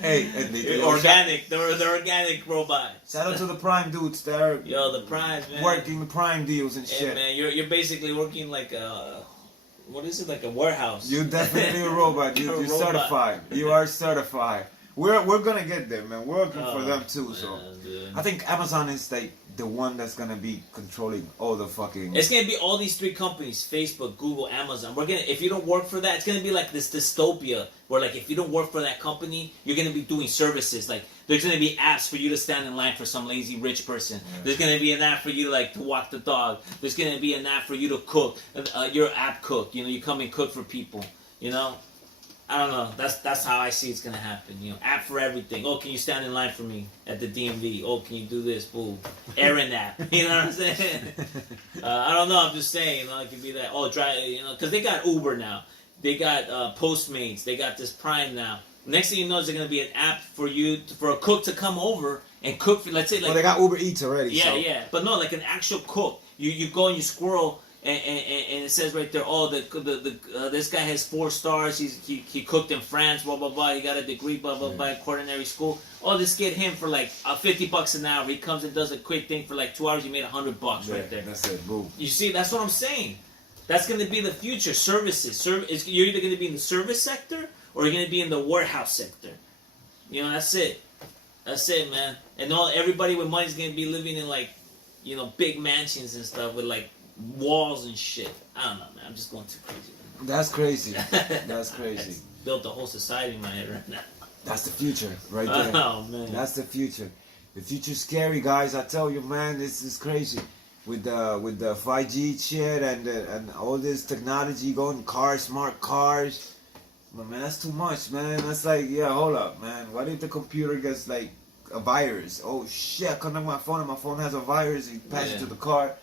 hey, and they organic. They're organic robots. Shout out to the Prime dudes. They're the Primes, man. Working the Prime deals and shit. Yeah, man, you're basically working like a what is it, like a warehouse? You're definitely a robot. You're certified. You are certified. We're gonna get there, man. We're working for them too. So I think Amazon is like the one that's gonna be controlling all the fucking. It's gonna be all these three companies: Facebook, Google, Amazon. If you don't work for that, it's gonna be like this dystopia where, like, if you don't work for that company, you're gonna be doing services. Like, there's gonna be apps for you to stand in line for some lazy rich person. Yeah. There's gonna be an app for you to walk the dog. There's gonna be an app for you to cook. You're an app cook. You know, you come and cook for people. You know. I don't know. That's how I see it's gonna happen. You know, app for everything. Oh, can you stand in line for me at the DMV? Oh, can you do this? Boom. Errand app. You know what I'm saying? I don't know. I'm just saying. You know, it could be that. Oh, drive. You know, because they got Uber now. They got Postmates. They got this Prime now. Next thing you know, is there gonna be an app for a cook to come over and cook for. Let's say, like. Well, they got Uber Eats already. Yeah, so. yeah. But no, like an actual cook. You go and you squirrel. And it says right there, oh, this guy has 4 stars. He cooked in France, blah blah blah. He got a degree, blah blah blah, culinary school. Oh, just get him for like $50 an hour. He comes and does a quick thing for like 2 hours. You made $100 right there. That's it. Boom. You see, that's what I'm saying. That's going to be the future. Services. You're either going to be in the service sector or you're going to be in the warehouse sector. You know, that's it. That's it, man. And everybody with money is going to be living in, like, you know, big mansions and stuff with like walls and shit. I don't know, man. I'm just going too crazy. That's crazy. That's crazy. Built a whole society in my head right now. That's the future, right there. Oh man. That's the future. The future's scary, guys. I tell you, man. This is crazy. With the 5G shit and all this technology going, cars, smart cars. But man, that's too much, man. That's like, yeah, hold up, man. What if the computer gets like a virus? Oh shit! I connect my phone and my phone has a virus. It passes to the car.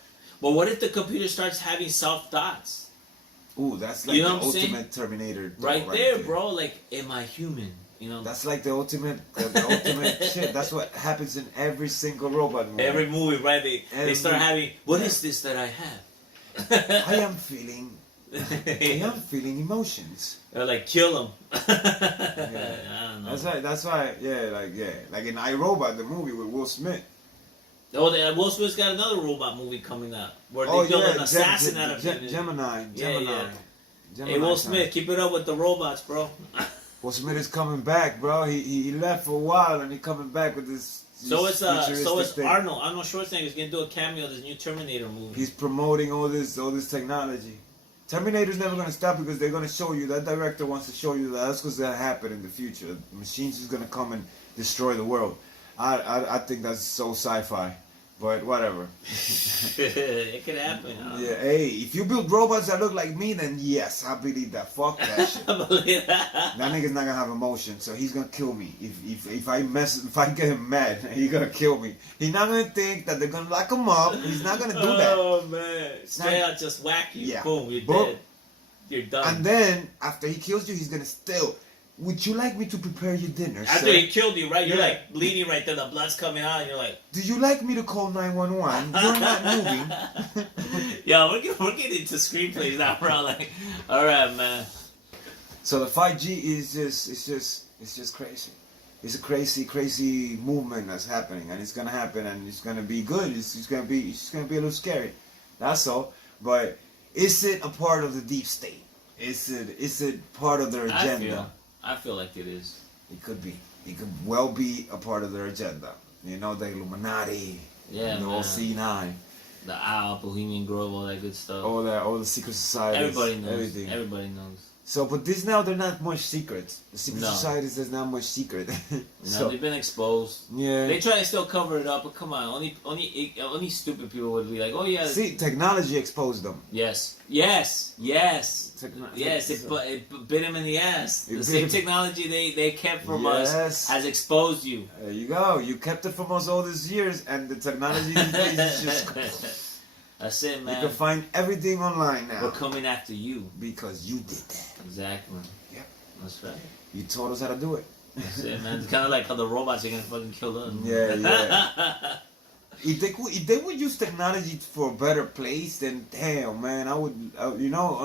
But what if the computer starts having self-thoughts? Ooh, that's like the ultimate Terminator. Right there, bro. Like, am I human? You know. That's like the ultimate shit. That's what happens in every single robot movie. Every movie, right? They start having, what is this that I have? I am feeling emotions. They're like, kill him. Yeah. I don't know. That's why, like in iRobot, the movie with Will Smith. Oh, Will Smith's got another robot movie coming out where they killed an assassin out of it. Gemini. Hey, Will Smith, keep it up with the robots, bro. Will Smith is coming back, bro. He left for a while and he's coming back with this. So it's Arnold Schwarzenegger's gonna do a cameo in this new Terminator movie. He's promoting all this technology. Terminator's never gonna stop because they're gonna show you, that director wants to show you that that's what's gonna happen in the future. Machines is gonna come and destroy the world. I think that's so sci-fi, but whatever. It could happen. Yeah, hey, if you build robots that look like me, then yes, I believe that. Fuck that shit. I believe that. That nigga's not gonna have emotion, so he's gonna kill me. If I get him mad, he's gonna kill me. He's not gonna think that they're gonna lock him up. He's not gonna do that. Oh man, straight out just whack you. Yeah. Boom, you're dead. You're done. And then after he kills you, he's gonna still. Would you like me to prepare your dinner, After sir? he killed you, right? You're like bleeding right there. The blood's coming out, and you're like, do you like me to call 911? You're not moving. Yo, we're getting into screenplays now, bro. Like, all right, man. So the 5G is just crazy. It's a crazy movement that's happening, and it's gonna happen, and it's gonna be good. It's gonna be a little scary. That's all. But is it a part of the deep state? Is it part of their agenda? I feel like it is. It could be. It could well be a part of their agenda. You know, the Illuminati. Yeah, the whole C9. The Owl, Bohemian Grove, all that good stuff. All the secret societies. Everybody knows. Everything. Everybody knows. So, but this now, they're not much secrets. The secret No. societies, there's not much secret. No, they've been exposed. Yeah. They try to still cover it up, but come on, only stupid people would be like, oh yeah. See, technology exposed them. Yes. Yes, it bit him in the ass. The same technology they kept from us has exposed you. There you go. You kept it from us all these years, and the technology these days is just... That's it, man. You can find everything online now. We're coming after you. Because you did that. Exactly. Yep. That's right. You taught us how to do it. That's it, man. It's kind of like how the robots are going to fucking kill us. Yeah. If they would use technology for a better place, then damn, man, I would, you know,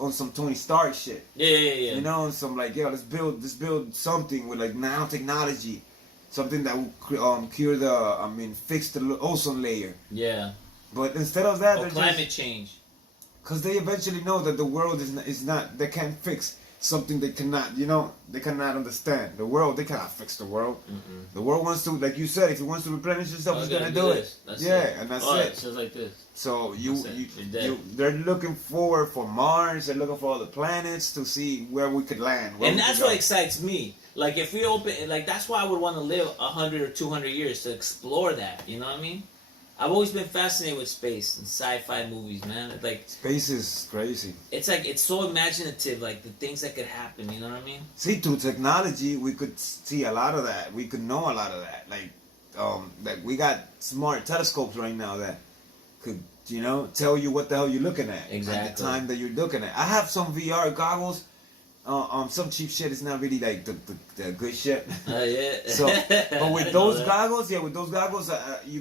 on some Tony Stark shit. Yeah. You know, on some like, let's build something with like nanotechnology, something that will fix the ozone layer. Yeah. But instead of that, they're climate change. Because they eventually know that the world is not, they can't fix something they cannot, you know, they cannot understand. The world, they cannot fix the world. Mm-mm. The world wants to, like you said, if it wants to replenish itself, it's gonna do it. That's and that's it. It's just like this. So they're looking forward for Mars. They're looking for other planets to see where we could land. And that's what excites me. Like if we open, like that's why I would want to live 100 or 200 years to explore that. You know what I mean? I've always been fascinated with space and sci-fi movies, man. It's like space is crazy. It's like it's so imaginative, like the things that could happen. You know what I mean? See, through technology, we could see a lot of that. We could know a lot of that. Like we got smart telescopes right now that could, you know, tell you what the hell you're looking at at the time that you're looking at. I have some VR goggles. Some cheap shit is not really like the good shit. Yeah. So, but with those goggles, you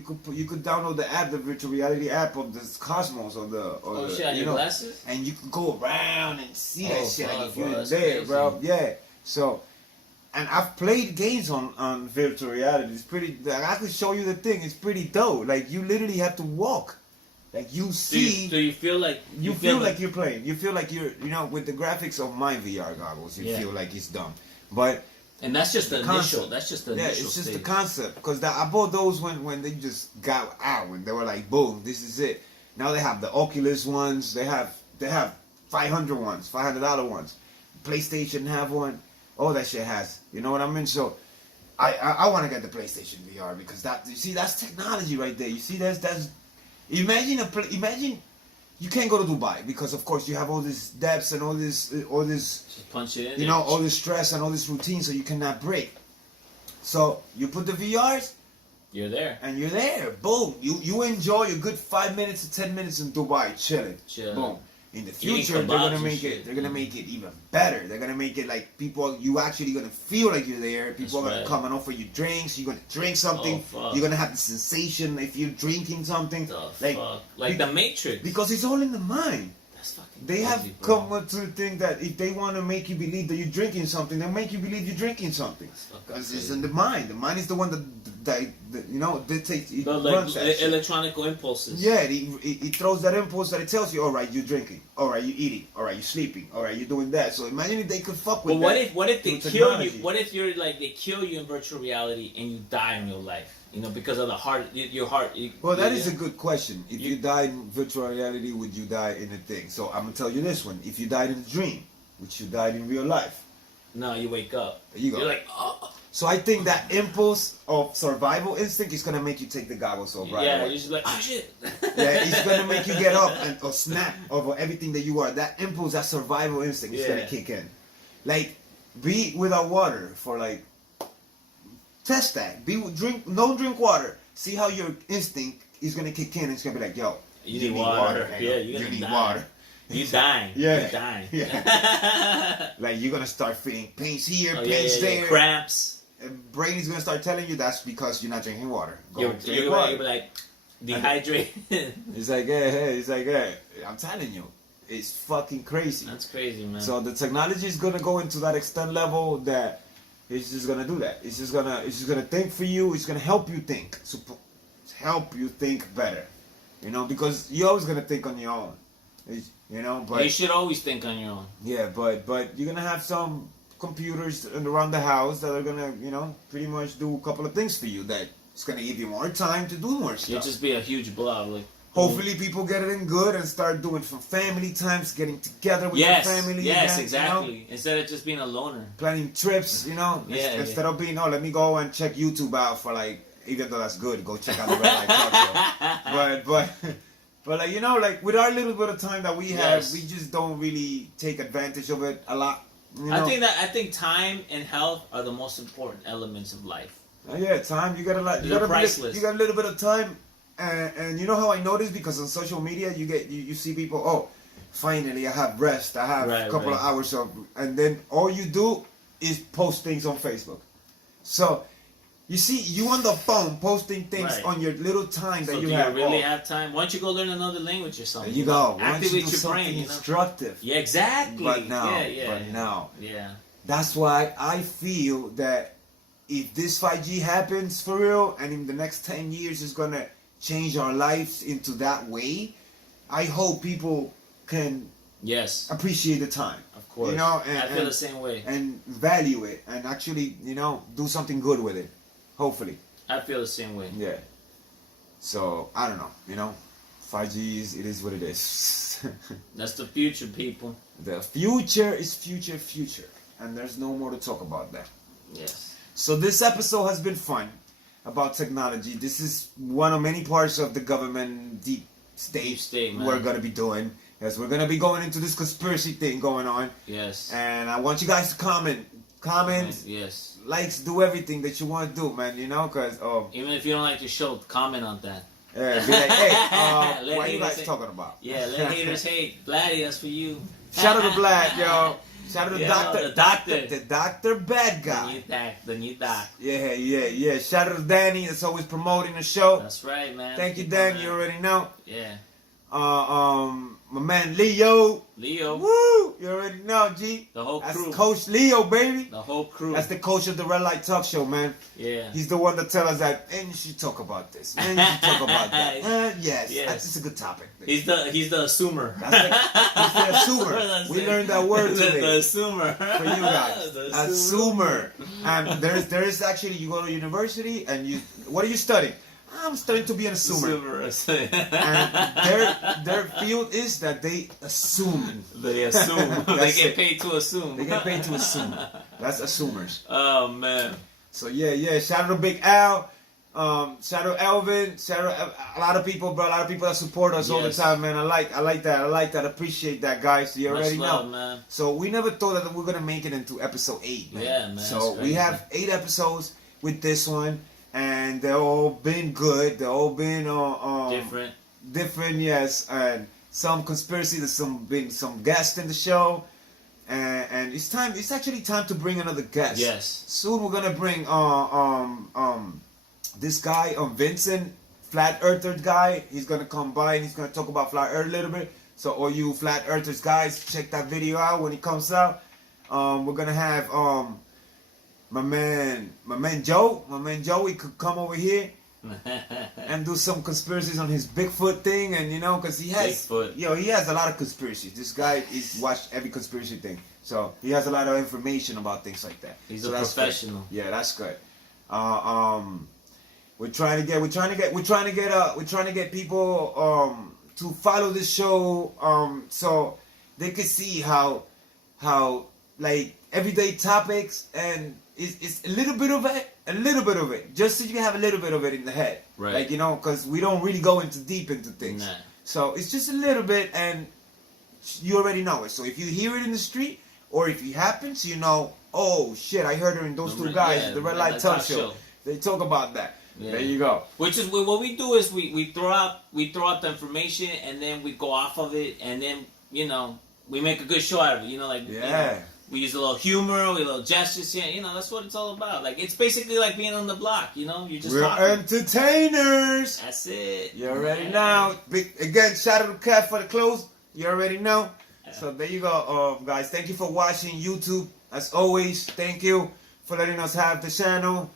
could download the app, the virtual reality app of this Cosmos or your glasses, and you could go around and see that shit like if you're there, crazy. bro. Yeah. So, and I've played games on virtual reality. It's pretty. Like, I could show you the thing. It's pretty dope. Like you literally have to walk. Like you see, do you feel like you feel like you're playing? You feel like you're, you know, with the graphics of my VR goggles, you feel like it's dumb. But that's just the initial. That's just the initial. Yeah, it's just stage. the concept. Because I bought those when they just got out and they were like, boom, this is it. Now they have the Oculus ones. They have $500 ones, $500 ones. PlayStation have one. All that shit has. You know what I mean? So I want to get the PlayStation VR because that's technology right there. You see that's. Imagine you can't go to Dubai because of course you have all these debts and all this just punch it in, you know, all this stress and all this routine, so you cannot break. So you put the VRs, you're there, and you're there. Boom, you enjoy a good 5 minutes to 10 minutes in Dubai chilling. Boom. In the future, they're gonna make it. They're gonna make it even better. They're gonna make it like you actually gonna feel like you're there. People are gonna come and offer you drinks. You're gonna drink something. You're gonna have the sensation if you're drinking something. Like the Matrix. Because it's all in the mind. That's fucking. They have come up to the thing that if they want to make you believe that you're drinking something, they'll make you believe you're drinking something. Because it's in the mind. The mind is the one that you know, dictates. It runs that shit. Electronic impulses. Yeah, it throws that impulse that it tells you, all right, you're drinking, all right, you're eating, all right, you're sleeping, all right, you're doing that. So imagine if they could fuck with that. But what if they kill you? What if you're like they kill you in virtual reality and you die in real life? You know, because of your heart. Well, that is a good question. If you died in virtual reality, would you die in a thing? So I'm gonna tell you this one: if you died in a dream, which you died in real life. No, you wake up. There you go. You're like, oh. So I think that impulse of survival instinct is gonna make you take the goggles off right away. Yeah, you're just like, oh shit. Yeah, it's gonna make you get up or snap over everything that you are. That impulse, that survival instinct is gonna kick in. Like, be without water for like. Test that. Drink water. See how your instinct is gonna kick in. It's gonna be like, yo, you need water. Yeah, you need water. You dying. Yeah. You're dying. Yeah. Like you're gonna start feeling pains here, pains there, cramps. And brain is gonna start telling you that's because you're not drinking water. You're like dehydrated. It's like, hey. I'm telling you, it's fucking crazy. That's crazy, man. So the technology is gonna go into that extent level that. It's just gonna do that. It's just gonna think for you. It's gonna help you think. Help you think better. You know, because you're always gonna think on your own. You know, but you should always think on your own. Yeah, but you're gonna have some computers around the house that are gonna, you know, pretty much do a couple of things for you. That it's gonna give you more time to do more stuff. You'll just be a huge blob, like. Hopefully people get it in good and start doing some family times, getting together with yes, your family. yes, again, exactly. You know? Instead of just being a loner. Planning trips, you know, instead of being, let me go and check YouTube out for like, even though that's good, go check out the Red Light Talk Show. But like, you know, like with our little bit of time that we have, we just don't really take advantage of it a lot. You know? I think time and health are the most important elements of life. Yeah, time. You got priceless. You got a little bit of time, and you know how I noticed, because on social media you see people. Oh, finally I have rest. I have a couple of hours of, and then all you do is post things on Facebook. So you see, you on the phone posting things on your little time that you have. Do you really have time? Why don't you go learn another language or something? There you go. Activate your brain. Instructive. Yeah, exactly. But now, that's why I feel that if this 5G happens for real, and in the next 10 years is gonna change our lives into that way, I hope people can appreciate the time. Of course. You know, I feel the same way. And value it, and actually, you know, do something good with it. Hopefully. I feel the same way. Yeah. So, I don't know, you know, 5G it is what it is. That's the future, people. The future is future. And there's no more to talk about that. Yes. So this episode has been fun about technology. This is one of many parts of the government deep state we're going to be doing. Yes, we're going to be going into this conspiracy thing going on. Yes. And I want you guys to comment. Yes. Likes, do everything that you want to do, man, you know, because... even if you don't like the show, comment on that. Yeah, be like, hey, what are you guys talking about? Yeah, let haters hate. Blatty, that's for you. Shout out to Black, yo. Shout out to the doctor bad guy. The new doc. Yeah. Shout out to Danny, that's always promoting the show. That's right, man. Thank you, Danny. You already know. Yeah. My man Leo. Woo! You already know, G. The whole crew. That's Coach Leo, baby. The whole crew. That's the coach of the Red Light Talk Show, man. Yeah. He's the one that tells us that, and you should talk about this. Man, you should talk about that. Yes. That's a good topic. He's the assumer. He's the assumer. We learned that word today. The assumer. For you guys. Assumer. And there is actually, you go to university and what are you studying? I'm studying to be an assumer. And their field is that they assume. They assume. They get paid to assume. They get paid to assume. That's assumers. Oh man. So yeah. Shout out to Big Al. Shout out Elvin. Shout out a lot of people, bro. A lot of people that support us all the time, man. I like that. Appreciate that, guys. You already know. Man. So we never thought that we're gonna make it into episode 8, man. Yeah, man. So we have 8 episodes with this one. And they've all been good. They've all been different, yes. And some conspiracy. There's some guests in the show, and it's time. It's actually time to bring another guest. Yes. Soon we're gonna bring this guy, Vincent, Flat Earther guy. He's gonna come by and he's gonna talk about Flat Earth a little bit. So all you Flat Earthers guys, check that video out when it comes out. We're gonna have my man Joey could come over here and do some conspiracies on his Bigfoot thing, and you know, because he has a lot of conspiracies. This guy is watched every conspiracy thing, so he has a lot of information about things like that. He's a professional. Good. Yeah, that's good. We're trying to get people to follow this show so they can see how like everyday topics, and it's a little bit of it, just so you have a little bit of it in the head, right? Like, you know, because we don't really go deep into things. Nah. So it's just a little bit, and you already know it. So if you hear it in the street, or if it happens, you know, oh shit, I heard her in those two guys, the Red Light Talk Show. They talk about that. Yeah. There you go. Which is what we do is we throw out the information, and then we go off of it, and then, you know, we make a good show out of it. You know, like, you know, we use a little humor, a little gestures, you know, that's what it's all about. Like, it's basically like being on the block, you know? You're just talking. Entertainers! That's it. You already know. Again, shout out to Cat for the clothes. You already know. So there you go, guys. Thank you for watching YouTube. As always, thank you for letting us have the channel.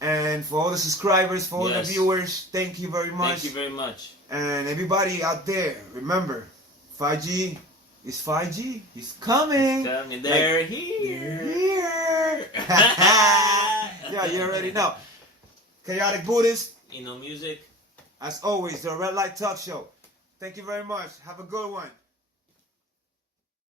And for all the subscribers, for all the viewers, thank you very much. Thank you very much. And everybody out there, remember, 5G is 5G. It's coming. It's coming. They're here. They're here. Yeah, you already know. Chaotic Buddhist. Innomuzik. As always, the Red Light Talk Show. Thank you very much. Have a good one.